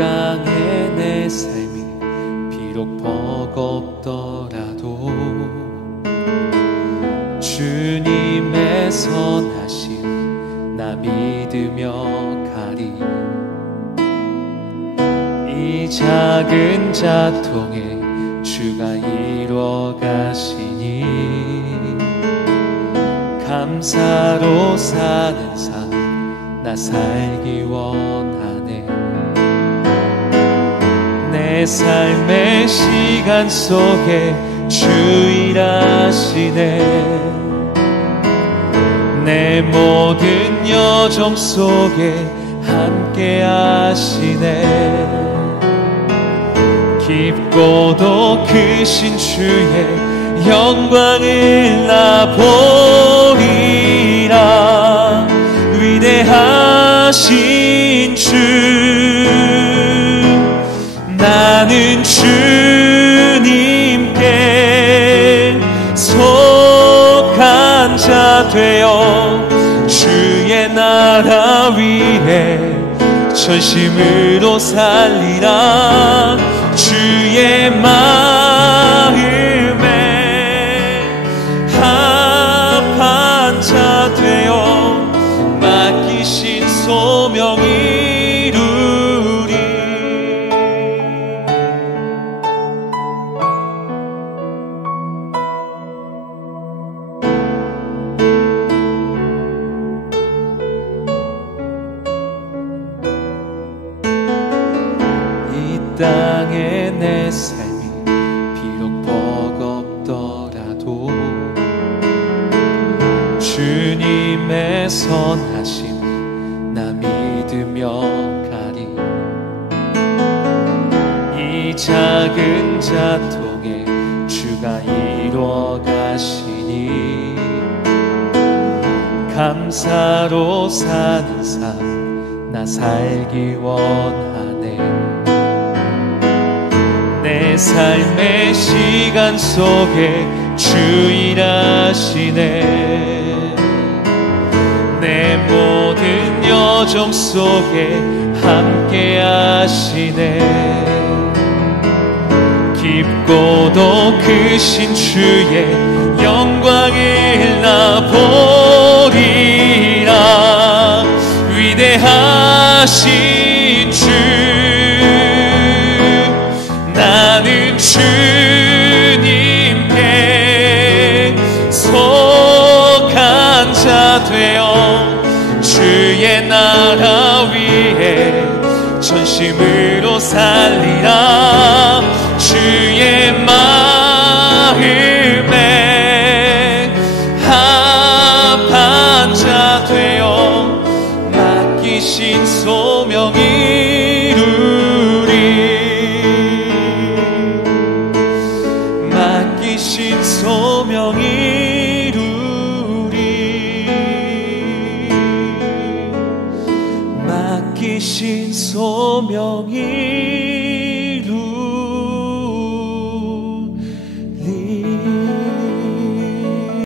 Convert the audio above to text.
땅의 내 삶이 비록 버겁더라도 주님의 선하심 나 믿으며 가리. 이 작은 자통에 주가 이루어 가시니 감사로 사는 삶 나 살기 원하네. 내 삶의 시간 속에 주 일하시네. 내 모든 여정 속에 함께 하시네. 깊고도 크신 주의 영광을 나 보리라. 위대하신 주 나는 주님께 속한 자 되어 주의 나라 위에 전심으로 살리라. 주의 마음에 합한 자 되어 맡기신 소명 이루리. 이 땅의 내 삶이 비록 버겁더라도 주님의 선하심 나 믿으며 가리. 이 작은 자통에 주가 이루어 가시니 감사로 사는 삶 나 살기 원하네. 내 삶의 시간 속에 주 일하시네. 내 모든 여정 속에 함께 하시네. 깊고도 크신 주의 영광을 나 보리라. 위대하신 주 나는 주님께 속한 자 되어 주의 나라 위에 전심으로 살리라. 주의 마음에 합한 자 되어 맡기신 소명 이루리. 맡기신 소명 이루리. 맡기신 소명 이루리.